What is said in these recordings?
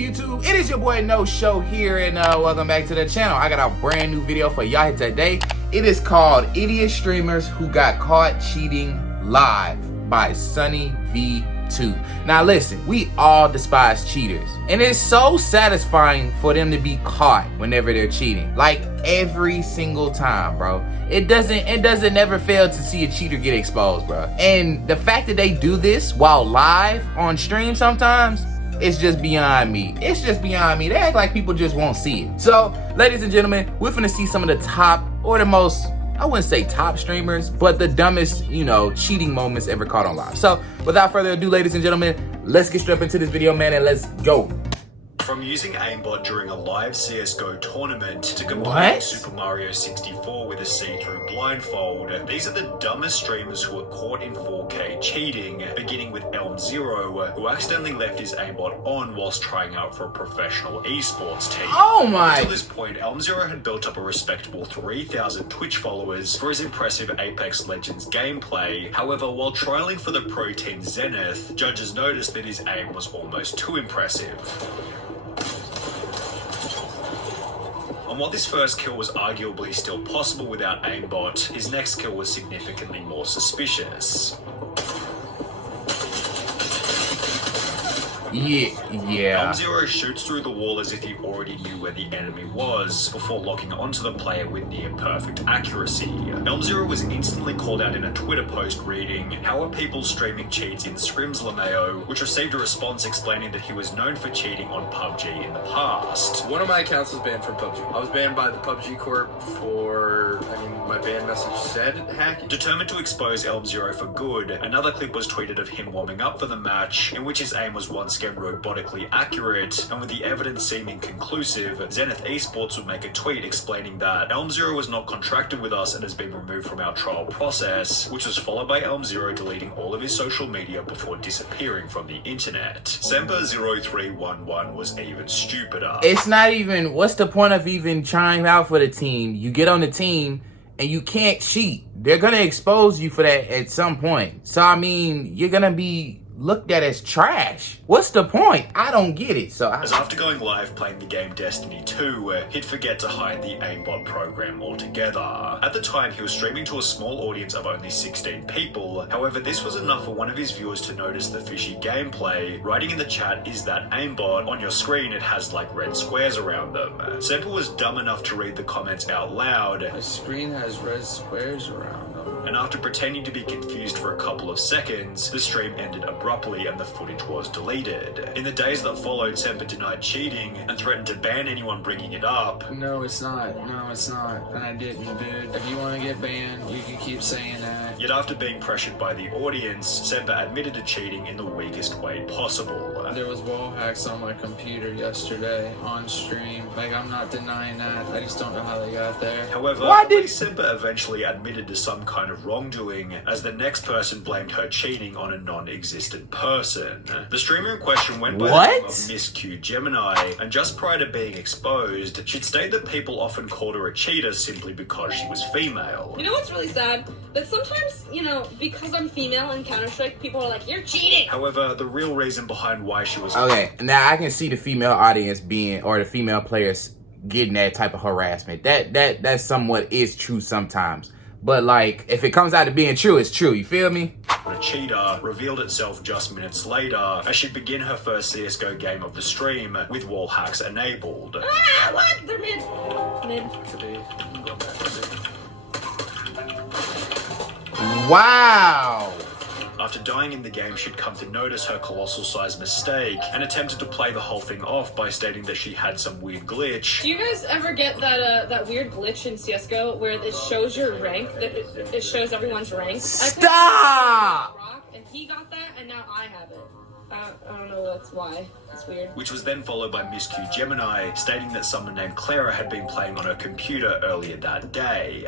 YouTube? It is your boy NoShow here, and welcome back to the channel. I got a brand new video for y'all today. It is called Idiot Streamers Who Got Caught Cheating Live by Sunny V2. Now listen, we all despise cheaters, and it's so satisfying for them to be caught whenever they're cheating. Like every single time, bro. It doesn't never fail to see a cheater get exposed, bro. And the fact that they do this while live on stream sometimes, it's just beyond me. It's just beyond me. They act like people just won't see it. So, ladies and gentlemen, we're finna see some of the top, or the most, I wouldn't say top streamers, but the dumbest, cheating moments ever caught on live. So, without further ado, ladies and gentlemen, let's get straight into this video, man, and let's go. From using aimbot during a live CSGO tournament to combining Super Mario 64 with a see-through blindfold, these are the dumbest streamers who were caught in 4K cheating, beginning with Elm0, who accidentally left his aimbot on whilst trying out for a professional esports team. Oh my! Until this point, Elm0 had built up a respectable 3,000 Twitch followers for his impressive Apex Legends gameplay. However, while trialing for the pro team Zenith, judges noticed that his aim was almost too impressive. And while this first kill was arguably still possible without aimbot, his next kill was significantly more suspicious. Yeah. Elm0 shoots through the wall as if he already knew where the enemy was, before locking onto the player with near-perfect accuracy. Elm0 was instantly called out in a Twitter post reading, "How are people streaming cheats in scrims, LMAO?" which received a response explaining that he was known for cheating on PUBG in the past. One of my accounts was banned from PUBG. I was banned by the PUBG Corp for, my ban message said hacking. Determined to expose Elm0 for good, another clip was tweeted of him warming up for the match, in which his aim was once again robotically accurate, and with the evidence seeming conclusive, Zenith Esports would make a tweet explaining that Elm0 was not contracted with us and has been removed from our trial process, which was followed by Elm0 deleting all of his social media before disappearing from the internet. Semper0311 was even stupider. It's not even, what's the point of even trying out for the team? You get on the team and you can't cheat. They're gonna expose you for that at some point. So you're gonna be looked at as trash. What's the point? I don't get it. As after going live playing the game Destiny 2, he'd forget to hide the aimbot program altogether. At the time, he was streaming to a small audience of only 16 people. However, this was enough for one of his viewers to notice the fishy gameplay, writing in the chat, "Is that aimbot? On your screen it has like red squares around them." Semper was dumb enough to read the comments out loud. "My screen has red squares around them." And after pretending to be confused for a couple of seconds, the stream ended abruptly and the footage was deleted. In the days that followed, Semper denied cheating and threatened to ban anyone bringing it up. "No, it's not. No, it's not. And I didn't, dude. If you want to get banned, you can keep saying that." Yet after being pressured by the audience, Semper admitted to cheating in the weakest way possible. "There was wall hacks on my computer yesterday on stream. I'm not denying that. I just don't know how they got there." However, Semper eventually admitted to some kind of wrongdoing, as the next person blamed her cheating on a non-existent person. The streamer in question went by the name of Miss Q Gemini, and just prior to being exposed, she'd stated that people often called her a cheater simply because she was female. You know what's really sad? That sometimes, because I'm female in Counter-Strike, people are like, "You're cheating!" However, the real reason behind why she was... Okay, now I can see the female audience or the female players getting that type of harassment. That somewhat is true sometimes. But if it comes out to being true, it's true. You feel me? A cheater revealed itself just minutes later as she'd begin her first CSGO game of the stream with wall hacks enabled. Ah, what? They're mid. Wow. After dying in the game, she'd come to notice her colossal-sized mistake and attempted to play the whole thing off by stating that she had some weird glitch. Do you guys ever get that weird glitch in CSGO where it shows your rank, that it shows everyone's rank? Stop! And he got that, and now I have it. I don't know that's why. It's weird. Which was then followed by Miss Q Gemini, stating that someone named Clara had been playing on her computer earlier that day.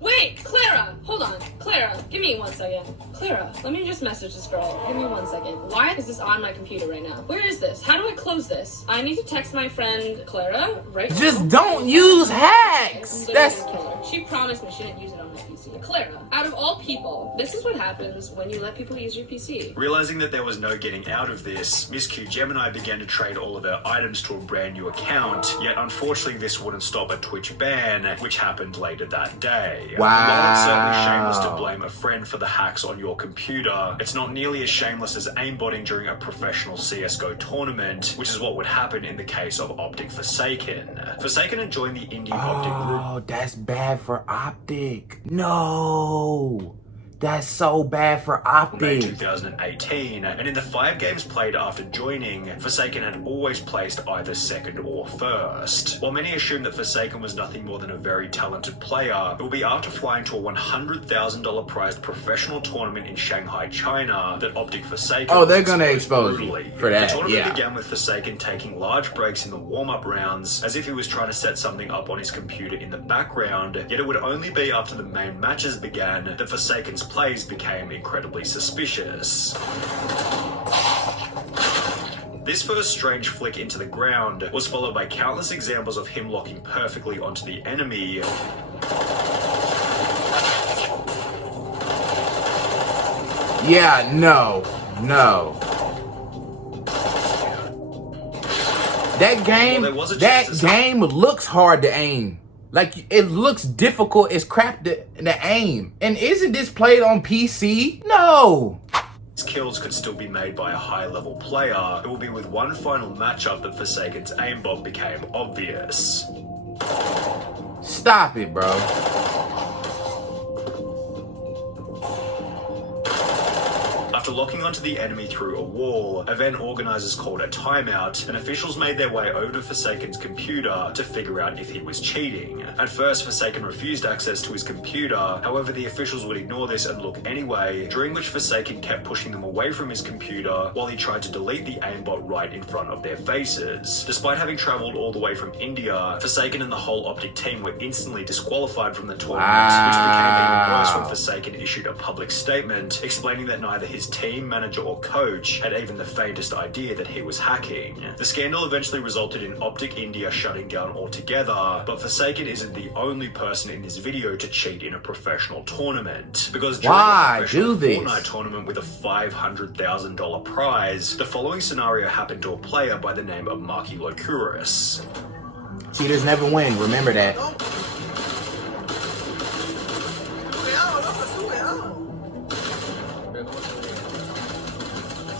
Wait, Clara! Hold on. Clara, give me 1 second. Clara, let me just message this girl. Give me 1 second. Why is this on my computer right now? Where is this? How do I close this? I need to text my friend Clara right now. Just don't use hacks. That's... She promised me she didn't use it on my PC. Clara, out of all people, this is what happens when you let people use your PC. Realizing that there was no getting out of this, Miss Q Gemini began to trade all of her items to a brand new account, yet unfortunately this wouldn't stop a Twitch ban, which happened later that day. Wow. While it's certainly shameless to blame a friend for the hacks on your computer, it's not nearly as shameless as aimbotting during a professional CSGO tournament, which is what would happen in the case of Optic Forsaken. Forsaken had joined the indie Optic group. Oh, that's bad for Optic. No. That's so bad for May Optic. 2018, and in the 5 games played after joining, Forsaken had always placed either second or first. While many assumed that Forsaken was nothing more than a very talented player, it will be after flying to a $100,000 prized professional tournament in Shanghai, China, that Optic Forsaken Oh, they're was gonna exposed expose you brutally. for that, The tournament yeah. began with Forsaken taking large breaks in the warm-up rounds, as if he was trying to set something up on his computer in the background, yet it would only be after the main matches began that Forsaken's plays became incredibly suspicious. This first strange flick into the ground was followed by countless examples of him locking perfectly onto the enemy. Yeah, no. That game, Well, there was a that chance game looks hard to aim. Like, it looks difficult as crap to aim. And isn't this played on PC? No. His kills could still be made by a high-level player. It will be with one final matchup that Forsaken's aimbot became obvious. Stop it, bro. After locking onto the enemy through a wall, event organizers called a timeout, and officials made their way over to Forsaken's computer to figure out if he was cheating. At first, Forsaken refused access to his computer, however the officials would ignore this and look anyway, during which Forsaken kept pushing them away from his computer while he tried to delete the aimbot right in front of their faces. Despite having traveled all the way from India, Forsaken and the whole Optic team were instantly disqualified from the tournament, which became even worse when Forsaken issued a public statement explaining that neither his team, manager, or coach had even the faintest idea that he was hacking. The scandal eventually resulted in Optic India shutting down altogether, but Forsaken isn't the only person in this video to cheat in a professional tournament. Because during Why a professional do this? Fortnite tournament with a $500,000 prize, the following scenario happened to a player by the name of Marky Locuris. Cheaters never win, remember that.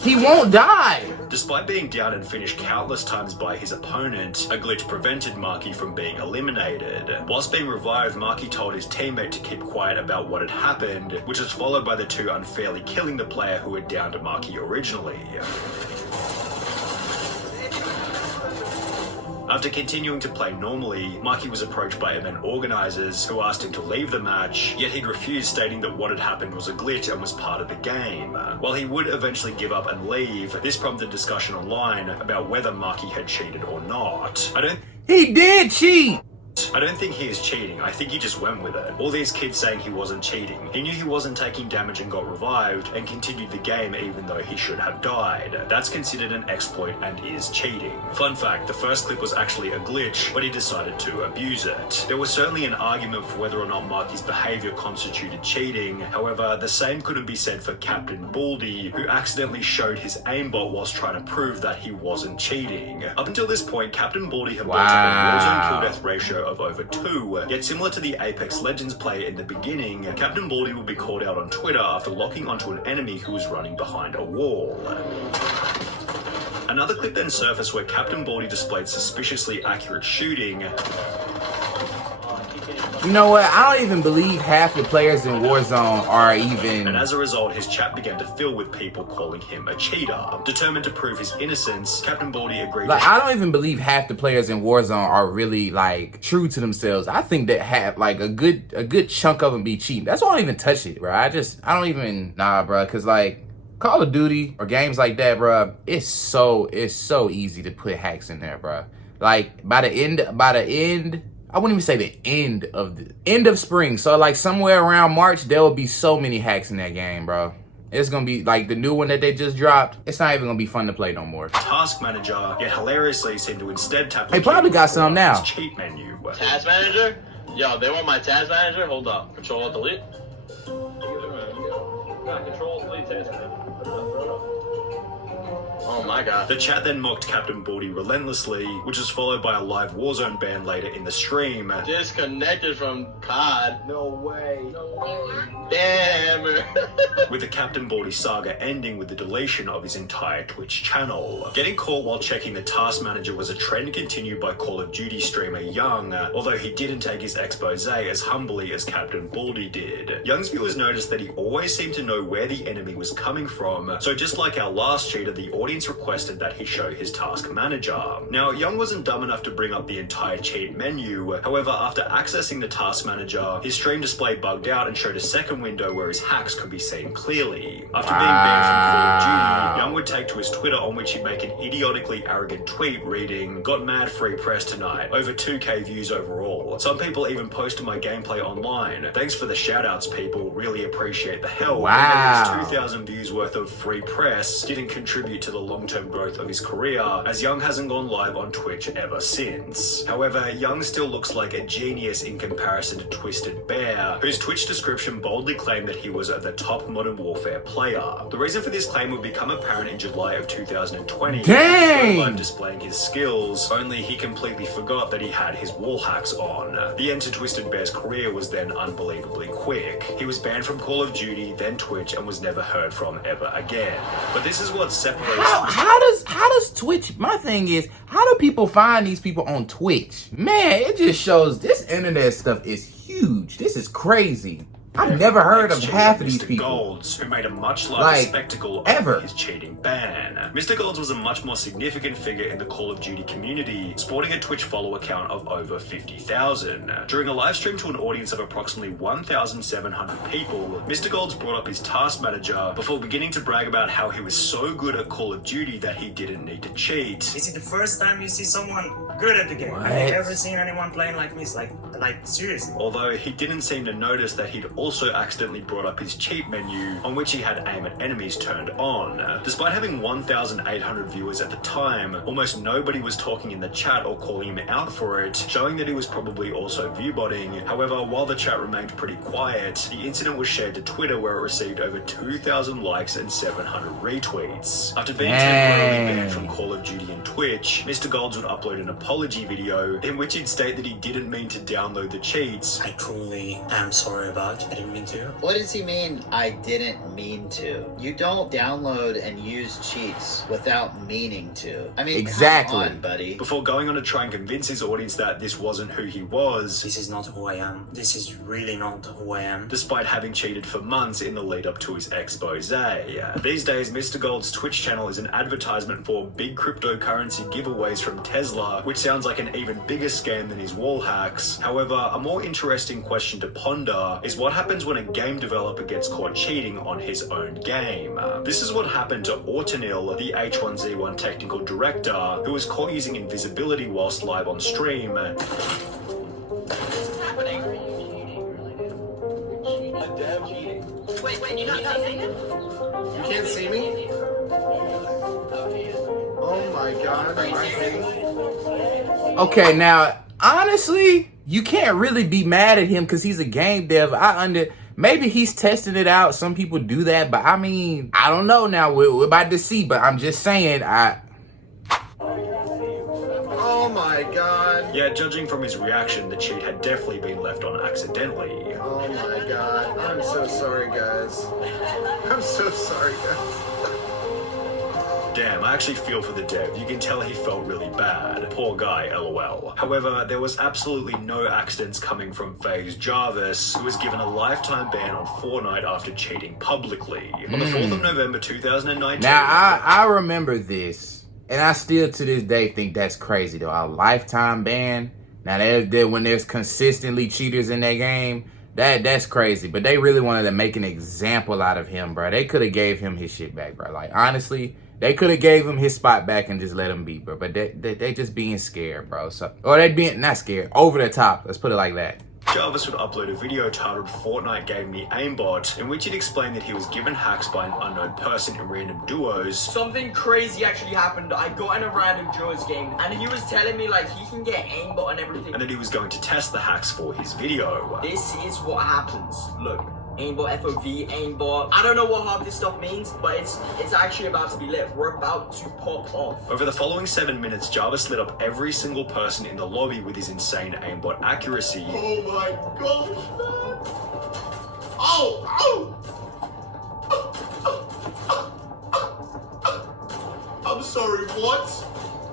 He won't die. Despite being down and finished countless times by his opponent, a glitch prevented Marky from being eliminated. Whilst being revived, Marky told his teammate to keep quiet about what had happened, which was followed by the two unfairly killing the player who had downed Marky originally. After continuing to play normally, Marky was approached by event organizers who asked him to leave the match, yet he'd refused, stating that what had happened was a glitch and was part of the game. While he would eventually give up and leave, this prompted discussion online about whether Marky had cheated or not. He did cheat. I don't think he is cheating, I think he just went with it. All these kids saying he wasn't cheating. He knew he wasn't taking damage and got revived, and continued the game even though he should have died. That's considered an exploit and is cheating. Fun fact, the first clip was actually a glitch, but he decided to abuse it. There was certainly an argument for whether or not Marky's behavior constituted cheating, however, the same couldn't be said for Captain Baldy, who accidentally showed his aimbot whilst trying to prove that he wasn't cheating. Up until this point, Captain Baldy had built up a Warzone kill death ratio of over 2, yet similar to the Apex Legends player in the beginning, Captain Baldy would be called out on Twitter after locking onto an enemy who was running behind a wall. Another clip then surfaced where Captain Baldy displayed suspiciously accurate shooting. You know what? I don't even believe half the players in Warzone are even... And as a result, his chat began to fill with people calling him a cheater. Determined to prove his innocence, Captain Baldy agreed Like, I don't even believe half the players in Warzone are really, like, true to themselves. I think that have, like, a good chunk of them be cheating. That's why I don't even touch it, bro. I don't even... Nah, bro. Because, like, Call of Duty or games like that, bro, it's so easy to put hacks in there, bro. Like, by the end I wouldn't even say the end of spring. So like somewhere around March, there will be so many hacks in that game, bro. It's gonna be like the new one that they just dropped. It's not even gonna be fun to play no more. Task Manager, yet hilariously seemed to instead tap. They probably got some now. Cheat menu. Task Manager? Yo, they want my Task Manager? Hold up. Control Alt Delete. Control Alt Delete Task Manager. Oh my god. The chat then mocked Captain Baldy relentlessly, which was followed by a live Warzone ban later in the stream. Disconnected from COD. No way. Damn. With the Captain Baldy saga ending with the deletion of his entire Twitch channel. Getting caught while checking the Task Manager was a trend continued by Call of Duty streamer Young, although he didn't take his expose as humbly as Captain Baldy did. Young's viewers noticed that he always seemed to know where the enemy was coming from, so just like our last cheater, the audience requested that he show his Task Manager. Now, Young wasn't dumb enough to bring up the entire cheat menu, however, after accessing the Task Manager, his stream display bugged out and showed a second window where his hacks could be seen clearly. After being banned from Call of Duty, Young would take to his Twitter on which he'd make an idiotically arrogant tweet reading, "Got mad free press tonight, over 2k views overall. Some people even posted my gameplay online. Thanks for the shoutouts, people, really appreciate the help." Wow. His 2,000 views worth of free press didn't contribute to the long-term growth of his career, as Young hasn't gone live on Twitch ever since. However, Young still looks like a genius in comparison to Twisted Bear, whose Twitch description boldly claimed that he was the top Modern Warfare player. The reason for this claim would become apparent in July of 2020. Dang! Live displaying his skills, only he completely forgot that he had his wall hacks on. The end to Twisted Bear's career was then unbelievably quick. He was banned from Call of Duty, then Twitch, and was never heard from ever again. But this is what separates... How does Twitch, my thing is, how do people find these people on Twitch? Man, it just shows this internet stuff is huge. This is crazy. I've never heard of half of these people. Golds, who made a much larger spectacle of his cheating ban. Mr. Golds was a much more significant figure in the Call of Duty community, sporting a Twitch follower count of over 50,000. During a live stream to an audience of approximately 1,700 people, Mr. Golds brought up his Task Manager before beginning to brag about how he was so good at Call of Duty that he didn't need to cheat. Is it the first time you see someone good at the game? What? I've never seen anyone playing like me. It's like seriously. Although he didn't seem to notice that he'd also accidentally brought up his cheat menu, on which he had aim at enemies turned on. Despite having 1,800 viewers at the time, almost nobody was talking in the chat or calling him out for it, showing that he was probably also viewbotting. However, while the chat remained pretty quiet, the incident was shared to Twitter, where it received over 2,000 likes and 700 retweets. After being temporarily banned from Call of Duty and Twitch, Mr. Golds would upload an apology video in which he'd state that he didn't mean to download the cheats. I truly am sorry about it. I didn't mean to. What does he mean, I didn't mean to? You don't download and use cheats without meaning to. I mean, exactly. Come on, buddy. Before going on to try and convince his audience that this wasn't who he was. This is not who I am. This is really not who I am. Despite having cheated for months in the lead up to his expose. These days, Mr. Gold's Twitch channel is an advertisement for big cryptocurrency giveaways from Tesla, which sounds like an even bigger scam than his wall hacks. However, a more interesting question to ponder is what happens when a game developer gets caught cheating on his own game. This is what happened to Ortonil, the H1Z1 technical director, who was caught using invisibility whilst live on stream. What's happening? Wait, you're not seeing it? You can't see me? Oh my god, am I seeing? Okay, now, honestly, you can't really be mad at him because he's a game dev. Maybe he's testing it out. Some people do that, but I mean, I don't know now. We're about to see, but I'm just saying, Oh my god. Yeah, judging from his reaction, the cheat had definitely been left on accidentally. Oh my god. I'm so sorry, guys. I'm so sorry, guys. Damn, I actually feel for the dev. You can tell he felt really bad. Poor guy, lol. However, there was absolutely no accidents coming from FaZe Jarvis, who was given a lifetime ban on Fortnite after cheating publicly. On the 4th of November 2019... Now, I remember this, and I still to this day think that's crazy, though. A lifetime ban. Now, when there's consistently cheaters in that game, that's crazy. But they really wanted to make an example out of him, bro. They could have gave him his shit back, bro. Like, honestly... They could have gave him his spot back and just let him be, bro. But they just being scared, bro. So, or they being not scared, over the top. Let's put it like that. Jarvis would upload a video titled Fortnite Gave Me Aimbot, in which he'd explained that he was given hacks by an unknown person in random duos. Something crazy actually happened. I got in a random duos game and he was telling me like he can get aimbot and everything. And that he was going to test the hacks for his video. This is what happens. Look. Aimbot, FOV, aimbot. I don't know what half this stuff means, but it's actually about to be lit. We're about to pop off. Over the following 7 minutes, Jarvis lit up every single person in the lobby with his insane aimbot accuracy. Oh my gosh, man. Oh! I'm sorry, what?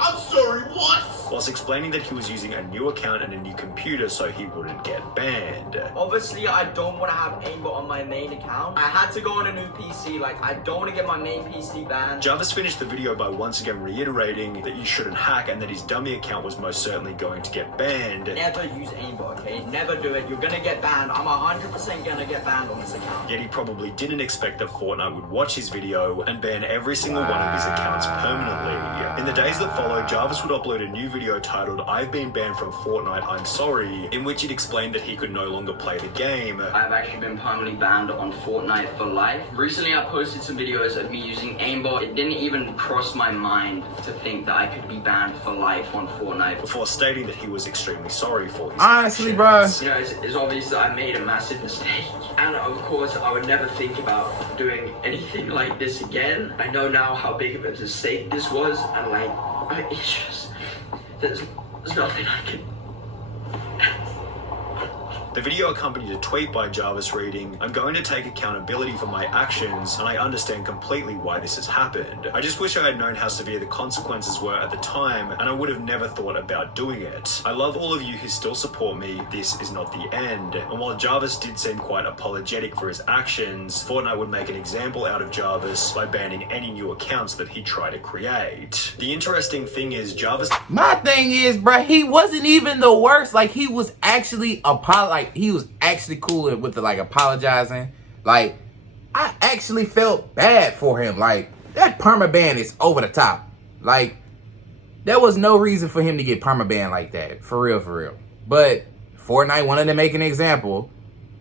I'm sorry, what? Whilst explaining that he was using a new account and a new computer so he wouldn't get banned. Obviously, I don't want to have aimbot on my main account. I had to go on a new PC, like, I don't want to get my main PC banned. Jarvis finished the video by once again reiterating that you shouldn't hack and that his dummy account was most certainly going to get banned. Never use aimbot, okay? Never do it. You're gonna get banned. I'm 100% gonna get banned on this account. Yet he probably didn't expect that Fortnite would watch his video and ban every single one of his accounts permanently. In the days that followed, Jarvis would upload a new video titled I've been banned from Fortnite, I'm sorry, in which he'd explained that he could no longer play the game. I've actually been permanently banned on Fortnite for life. Recently I posted some videos of me using aimbot. It didn't even cross my mind to think that I could be banned for life on Fortnite. Before stating that he was extremely sorry for his Honestly, actions. bro. You know, it's obvious that I made a massive mistake. And of course, I would never think about doing anything like this again. I know now how big of a mistake this was, and like, it's just, there's nothing I can... The video accompanied a tweet by Jarvis reading, I'm going to take accountability for my actions, and I understand completely why this has happened. I just wish I had known how severe the consequences were at the time, and I would have never thought about doing it. I love all of you who still support me. This is not the end. And while Jarvis did seem quite apologetic for his actions, Fortnite would make an example out of Jarvis by banning any new accounts that he tried to create. The interesting thing is, Jarvis... My thing is, bro, he wasn't even the worst. Like, he was actually he was actually cool with the, like, apologizing. Like, I actually felt bad for him. Like, that permaban is over the top. Like, there was no reason for him to get permaban like that. For real, for real. But Fortnite wanted to make an example.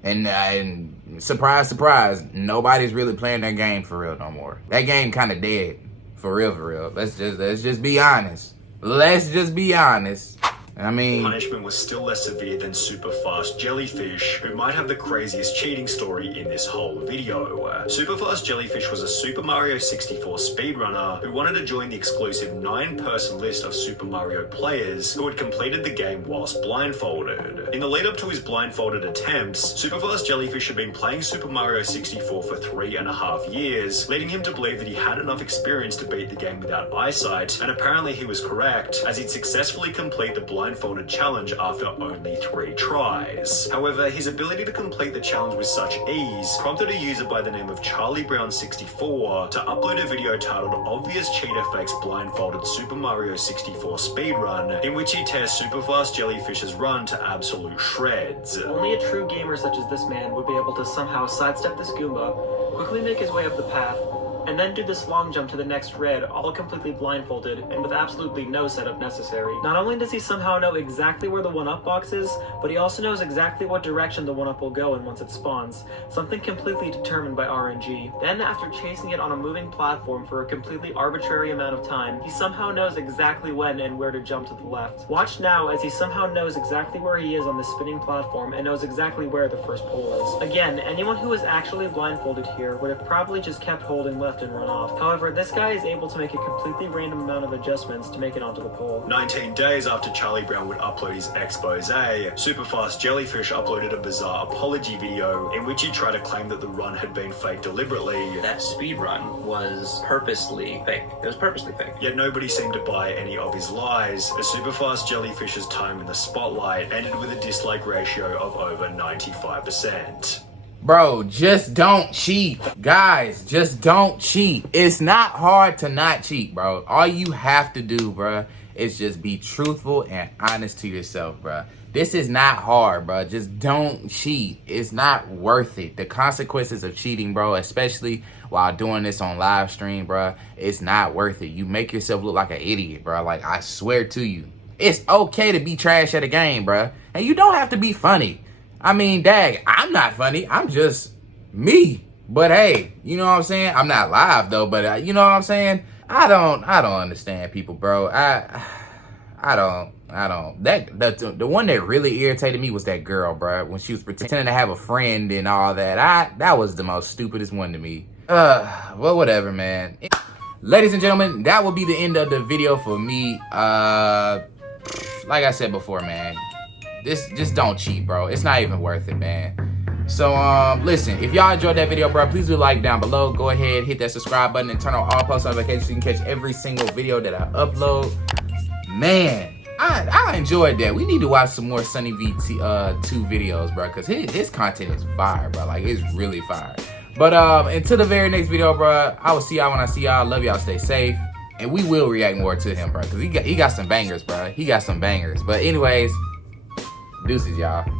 And surprise, surprise, nobody's really playing that game for real no more. That game kind of dead. For real, for real. Let's just be honest. Let's just be honest. I mean, punishment was still less severe than Super Fast Jellyfish, who might have the craziest cheating story in this whole video. Super Fast Jellyfish was a Super Mario 64 speedrunner who wanted to join the exclusive 9-person list of Super Mario players who had completed the game whilst blindfolded. In the lead up to his blindfolded attempts, Super Fast Jellyfish had been playing Super Mario 64 for 3.5 years, leading him to believe that he had enough experience to beat the game without eyesight, and apparently he was correct, as he'd successfully complete the blindfolded challenge after only 3 tries. However, his ability to complete the challenge with such ease prompted a user by the name of Charlie Brown 64 to upload a video titled Obvious Cheater Fakes Blindfolded Super Mario 64 Speedrun, in which he tears Super Fast Jellyfish's run to absolute shreds. Only a true gamer such as this man would be able to somehow sidestep this Goomba, quickly make his way up the path, and then do this long jump to the next red, all completely blindfolded, and with absolutely no setup necessary. Not only does he somehow know exactly where the 1-up box is, but he also knows exactly what direction the 1-up will go in once it spawns, something completely determined by RNG. Then, after chasing it on a moving platform for a completely arbitrary amount of time, he somehow knows exactly when and where to jump to the left. Watch now as he somehow knows exactly where he is on this spinning platform and knows exactly where the first pole is. Again, anyone who was actually blindfolded here would have probably just kept holding left and run off. However, this guy is able to make a completely random amount of adjustments to make it onto the pole. 19 days after Charlie Brown would upload his expose, Superfast Jellyfish uploaded a bizarre apology video in which he tried to claim that the run had been faked deliberately. That speed run was purposely fake. It was purposely fake. Yet nobody seemed to buy any of his lies, as Superfast Jellyfish's time in the spotlight ended with a dislike ratio of over 95%. Bro, just don't cheat. Guys, just don't cheat. It's not hard to not cheat, bro. All you have to do, bro, is just be truthful and honest to yourself, bro. This is not hard, bro. Just don't cheat. It's not worth it. The consequences of cheating, bro, especially while doing this on live stream, bro, it's not worth it. You make yourself look like an idiot, bro. Like, I swear to you. It's okay to be trash at a game, bro. And you don't have to be funny. I mean, dag, I'm not funny. I'm just me. But hey, you know what I'm saying? I'm not live, though, but you know what I'm saying? I don't understand people, bro. I don't. The one that really irritated me was that girl, bro. When she was pretending to have a friend and all that. That was the most stupidest one to me. Well, whatever, man. Ladies and gentlemen, that will be the end of the video for me. Like I said before, man, just don't cheat, bro. It's not even worth it, man. So, listen, if y'all enjoyed that video, bro, please do like down below. Go ahead, hit that subscribe button and turn on all post notifications so you can catch every single video that I upload. Man, I enjoyed that. We need to watch some more Sunny V2 videos, bro, because his content is fire, bro. Like, it's really fire. But until the very next video, bro, I will see y'all when I see y'all. Love y'all. Stay safe. And we will react more to him, bro, because he got some bangers, bro. He got some bangers. But anyways, deuces, y'all.